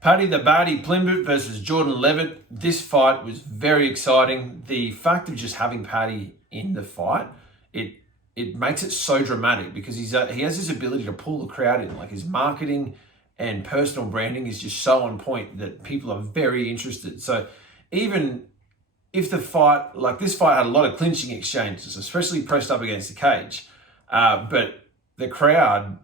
Paddy the Baddy Pimblett versus Jordan Leavitt. This fight was very exciting. The fact of just having Paddy in the fight, it makes it so dramatic because he has this ability to pull the crowd in. Like his marketing and personal branding is just so on point that people are very interested. So even if the fight, like this fight had a lot of clinching exchanges, especially pressed up against the cage, but the crowd,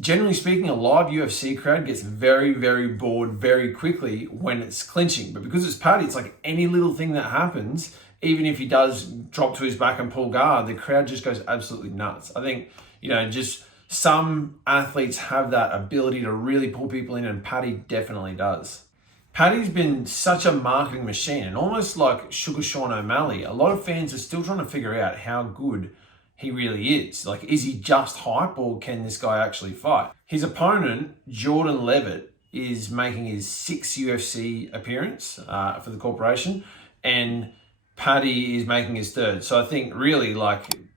generally speaking, a live UFC crowd gets very, very bored very quickly when it's clinching. But because it's Paddy, it's like any little thing that happens, even if he does drop to his back and pull guard, the crowd just goes absolutely nuts. I think, just some athletes have that ability to really pull people in, and Paddy definitely does. Paddy's been such a marketing machine, and almost like Sugar Sean O'Malley, a lot of fans are still trying to figure out how good he really is. Like, is he just hype, or can this guy actually fight? His opponent, Jordan Leavitt, is making his 6th UFC appearance for the corporation, and Paddy is making his 3rd. So I think really,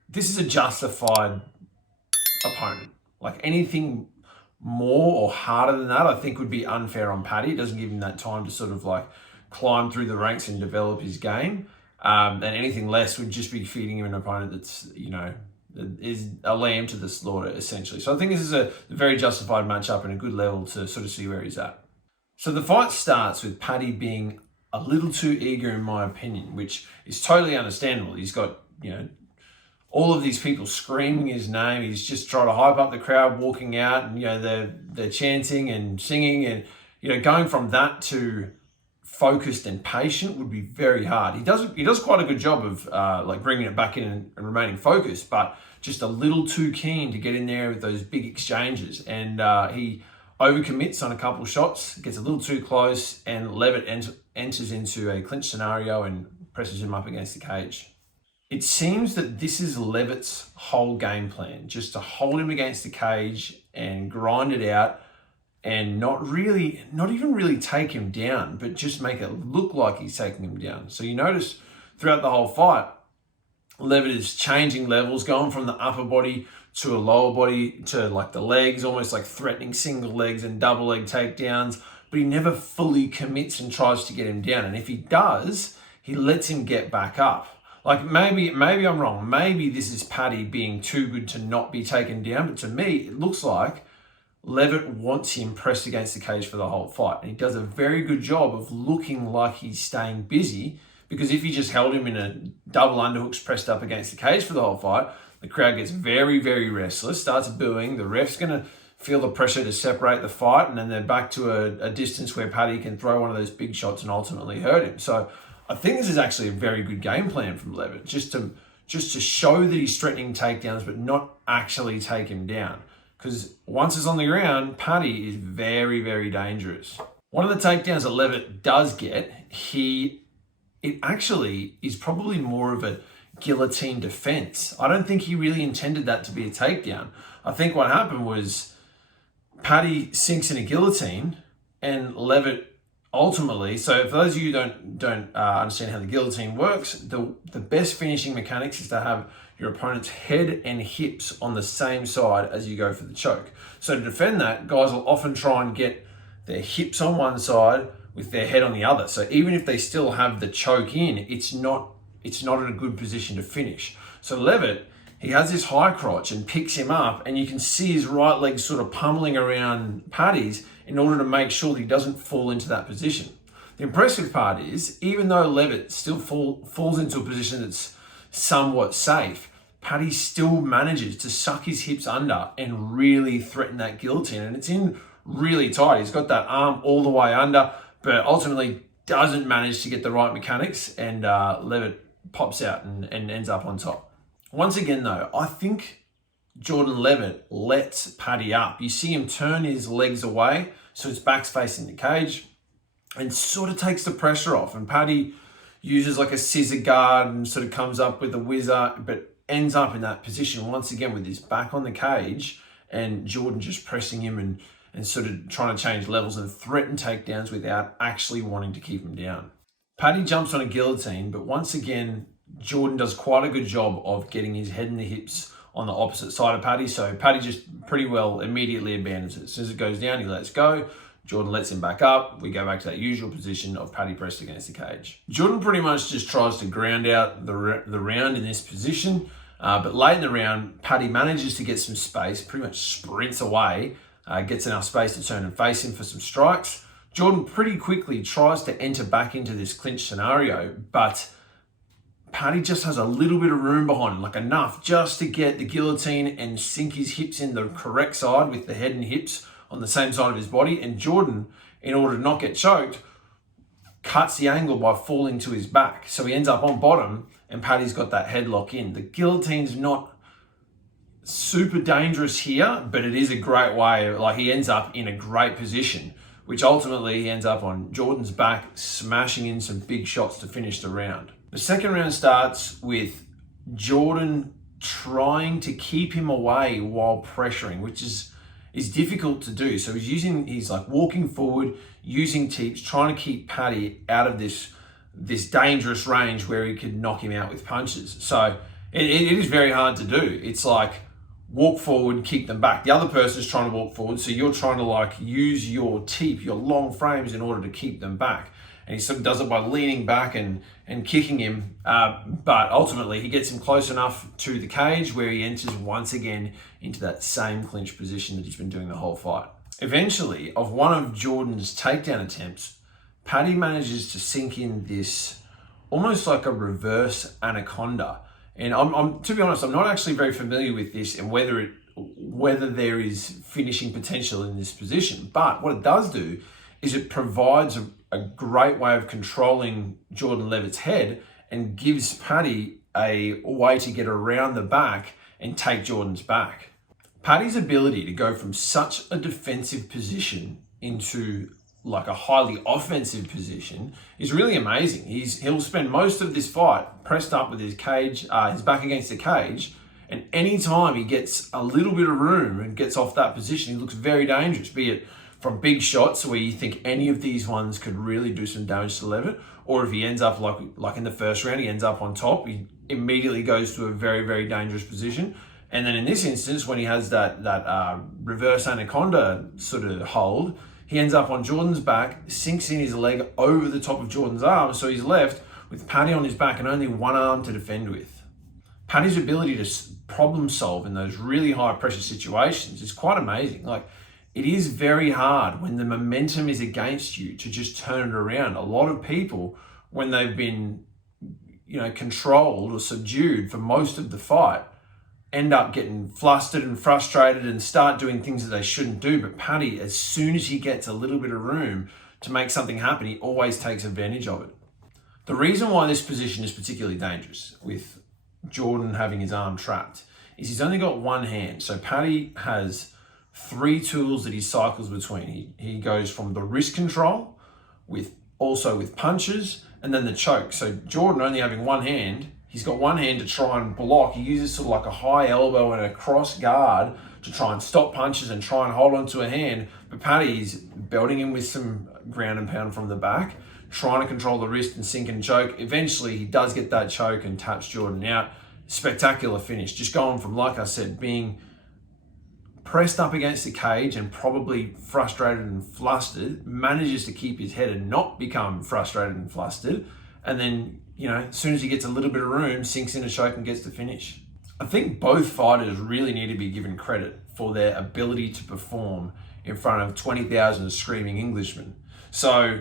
this is a justified opponent. Like, anything more or harder than that, I think would be unfair on Paddy. It doesn't give him that time to sort of climb through the ranks and develop his game. And anything less would just be feeding him an opponent that's, is a lamb to the slaughter, essentially. So I think this is a very justified matchup and a good level to sort of see where he's at. So the fight starts with Paddy being a little too eager, in my opinion, which is totally understandable. He's got, all of these people screaming his name. He's just trying to hype up the crowd walking out, and, they're chanting and singing, and, going from that to focused and patient would be very hard. He does quite a good job of bringing it back in and remaining focused, but just a little too keen to get in there with those big exchanges. And he overcommits on a couple shots, gets a little too close, and Leavitt enters into a clinch scenario and presses him up against the cage. It seems that this is Leavitt's whole game plan, just to hold him against the cage and grind it out, and not even really take him down, but just make it look like he's taking him down. So you notice throughout the whole fight, Leavitt is changing levels, going from the upper body to a lower body to the legs, almost like threatening single legs and double leg takedowns, but he never fully commits and tries to get him down. And if he does, he lets him get back up. Maybe I'm wrong. Maybe this is Paddy being too good to not be taken down, but to me, it looks like Leavitt wants him pressed against the cage for the whole fight. And he does a very good job of looking like he's staying busy, because if he just held him in a double underhooks pressed up against the cage for the whole fight, the crowd gets very, very restless, starts booing. The ref's going to feel the pressure to separate the fight, and then they're back to a distance where Paddy can throw one of those big shots and ultimately hurt him. So I think this is actually a very good game plan from Leavitt, just to show that he's threatening takedowns, but not actually take him down. Because once it's on the ground, Paddy is very, very dangerous. One of the takedowns that Leavitt does get, it actually is probably more of a guillotine defense. I don't think he really intended that to be a takedown. I think what happened was Paddy sinks in a guillotine, and Leavitt ultimately, so for those of you who don't understand how the guillotine works, the best finishing mechanics is to have your opponent's head and hips on the same side as you go for the choke. So to defend that, guys will often try and get their hips on one side with their head on the other. So even if they still have the choke in, it's not in a good position to finish. So Leavitt, he has this high crotch and picks him up, and you can see his right leg sort of pummeling around Paddy's in order to make sure that he doesn't fall into that position. The impressive part is, even though Leavitt still falls into a position that's somewhat safe, Paddy still manages to suck his hips under and really threaten that guillotine. And it's in really tight. He's got that arm all the way under, but ultimately doesn't manage to get the right mechanics, and Leavitt pops out and ends up on top. Once again, though, I think Jordan Leavitt lets Paddy up. You see him turn his legs away, so his back's facing the cage, and sort of takes the pressure off. And Paddy uses a scissor guard and sort of comes up with a whizzer, but ends up in that position once again with his back on the cage, and Jordan just pressing him and sort of trying to change levels and threaten takedowns without actually wanting to keep him down. Paddy jumps on a guillotine, but once again, Jordan does quite a good job of getting his head and the hips on the opposite side of Paddy. So Paddy just pretty well immediately abandons it. As soon as it goes down, he lets go. Jordan lets him back up. We go back to that usual position of Paddy pressed against the cage. Jordan pretty much just tries to ground out the round in this position. But late in the round, Paddy manages to get some space, pretty much sprints away, gets enough space to turn and face him for some strikes. Jordan pretty quickly tries to enter back into this clinch scenario, but Paddy just has a little bit of room behind him, like enough just to get the guillotine and sink his hips in the correct side with the head and hips on the same side of his body. And Jordan, in order to not get choked, cuts the angle by falling to his back. So he ends up on bottom and Paddy's got that headlock in. The guillotine's not super dangerous here, but it is a great way. Like, he ends up in a great position, which ultimately he ends up on Jordan's back, smashing in some big shots to finish the round. The second round starts with Jordan trying to keep him away while pressuring, which is difficult to do. So he's like walking forward, using teeps, trying to keep Paddy out of this dangerous range where he could knock him out with punches. So it is very hard to do. It's like walk forward, kick them back. The other person's trying to walk forward, so you're trying to like use your teep, your long frames, in order to keep them back. And he sort of does it by leaning back and kicking him. But ultimately, he gets him close enough to the cage where he enters once again into that same clinch position that he's been doing the whole fight. Eventually, of one of Jordan's takedown attempts, Paddy manages to sink in this almost like a reverse anaconda. And I'm to be honest, I'm not actually very familiar with this and whether there is finishing potential in this position. But what it does do is it provides a great way of controlling Jordan Leavitt's head and gives Paddy a way to get around the back and take Jordan's back. Paddy's ability to go from such a defensive position into like a highly offensive position is really amazing. He'll spend most of this fight pressed up with his back against the cage, and anytime he gets a little bit of room and gets off that position, he looks very dangerous, be it from big shots where you think any of these ones could really do some damage to Leavitt, or if he ends up like in the first round, he ends up on top, he immediately goes to a very, very dangerous position. And then in this instance, when he has that reverse anaconda sort of hold, he ends up on Jordan's back, sinks in his leg over the top of Jordan's arm, so he's left with Paddy on his back and only one arm to defend with. Paddy's ability to problem solve in those really high pressure situations is quite amazing. Like, it is very hard when the momentum is against you to just turn it around. A lot of people, when they've been, controlled or subdued for most of the fight, end up getting flustered and frustrated and start doing things that they shouldn't do. But Paddy, as soon as he gets a little bit of room to make something happen, he always takes advantage of it. The reason why this position is particularly dangerous with Jordan having his arm trapped is he's only got one hand. So Paddy has three tools that he cycles between. He goes from the wrist control with punches and then the choke. So Jordan only having one hand, he's got one hand to try and block. He uses sort of like a high elbow and a cross guard to try and stop punches and try and hold onto a hand. But Paddy's belting him with some ground and pound from the back, trying to control the wrist and sink and choke. Eventually, he does get that choke and taps Jordan out. Spectacular finish. Just going from, like I said, being pressed up against the cage and probably frustrated and flustered, manages to keep his head and not become frustrated and flustered. And then, as soon as he gets a little bit of room, sinks in a choke and gets the finish. I think both fighters really need to be given credit for their ability to perform in front of 20,000 screaming Englishmen. So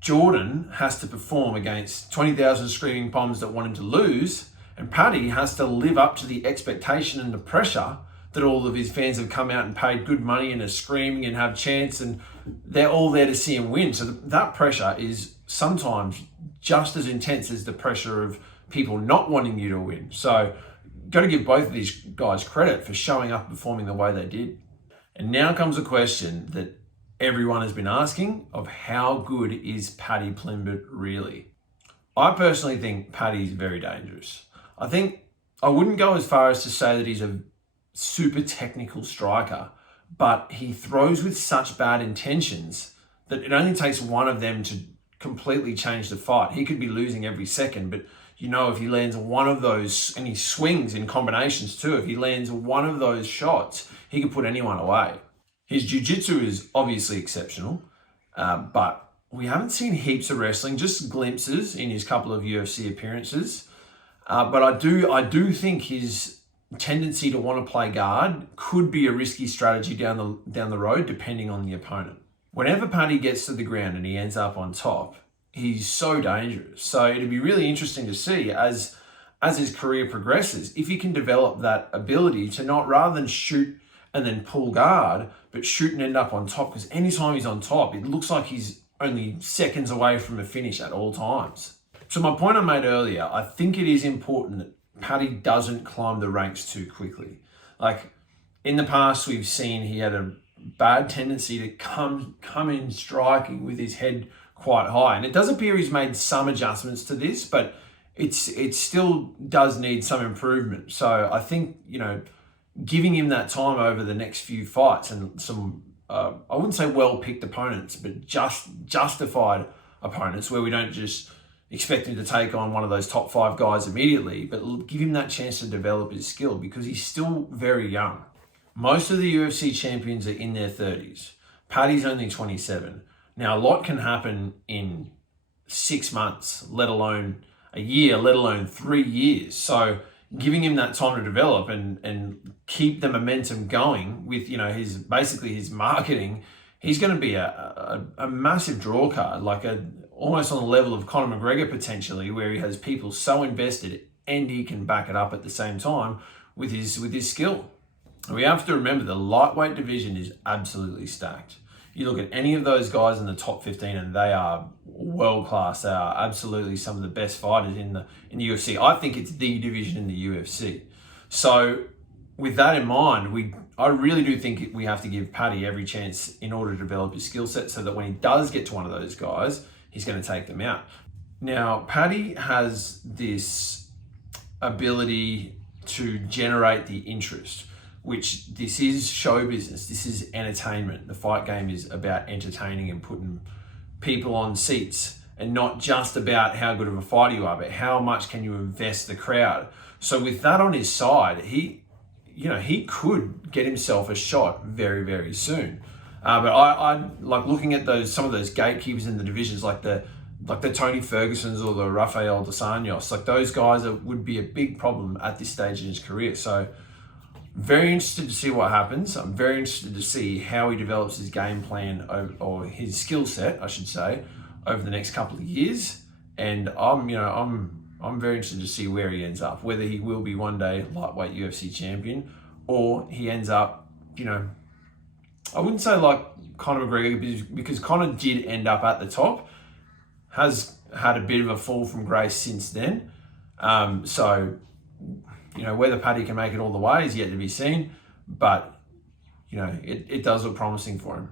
Jordan has to perform against 20,000 screaming Poms that want him to lose, and Paddy has to live up to the expectation and the pressure that all of his fans have come out and paid good money and are screaming and have chants, and they're all there to see him win. So that pressure is sometimes just as intense as the pressure of people not wanting you to win. So got to give both of these guys credit for showing up and performing the way they did. And now comes a question that everyone has been asking of how good is Paddy Pimblett really? I personally think Paddy's very dangerous. I think I wouldn't go as far as to say that he's a super technical striker, but he throws with such bad intentions that it only takes one of them to completely change the fight. He could be losing every second, but if he lands one of those, and he swings in combinations too, if he lands one of those shots, he could put anyone away. His jiu-jitsu is obviously exceptional, but we haven't seen heaps of wrestling, just glimpses in his couple of UFC appearances. But I do think his tendency to want to play guard could be a risky strategy down the road, depending on the opponent. Whenever Paddy gets to the ground and he ends up on top, he's so dangerous. So it'd be really interesting to see as his career progresses, if he can develop that ability to not, rather than shoot and then pull guard, but shoot and end up on top. Because anytime he's on top, it looks like he's only seconds away from a finish at all times. So my point I made earlier, I think it is important that Paddy doesn't climb the ranks too quickly. Like in the past, we've seen he had a bad tendency to come in striking with his head quite high. And it does appear he's made some adjustments to this, but it still does need some improvement. So I think, giving him that time over the next few fights and some, I wouldn't say well-picked opponents, but just justified opponents where we don't just expect him to take on one of those top 5 guys immediately, but give him that chance to develop his skill because he's still very young. Most of the UFC champions are in their 30s. Paddy's only 27. Now, a lot can happen in 6 months, let alone a year, let alone 3 years. So giving him that time to develop and keep the momentum going with, his marketing, he's going to be a massive draw card, like almost on the level of Conor McGregor potentially, where he has people so invested and he can back it up at the same time with his skill. We have to remember the lightweight division is absolutely stacked. You look at any of those guys in the top 15 and they are world class. They are absolutely some of the best fighters in the UFC. I think it's the division in the UFC. So with that in mind, I really do think we have to give Paddy every chance in order to develop his skill set so that when he does get to one of those guys, he's going to take them out. Now, Paddy has this ability to generate the interest, which this is show business. This is entertainment. The fight game is about entertaining and putting people on seats and not just about how good of a fighter you are, but how much can you invest the crowd. So with that on his side, he could get himself a shot very, very soon. But I like looking at some of those gatekeepers in the divisions, like the Tony Fergusons or the Rafael dos Anjos. Like those guys would be a big problem at this stage in his career. So very interested to see what happens. I'm very interested to see how he develops his game plan or his skill set, I should say, over the next couple of years. And I'm very interested to see where he ends up, whether he will be one day lightweight UFC champion or he ends up, I wouldn't say like Conor McGregor, because Conor did end up at the top, has had a bit of a fall from grace since then. Whether Paddy can make it all the way is yet to be seen, but it does look promising for him.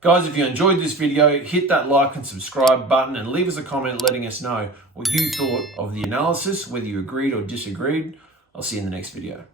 Guys, if you enjoyed this video, hit that like and subscribe button and leave us a comment letting us know what you thought of the analysis, whether you agreed or disagreed. I'll see you in the next video.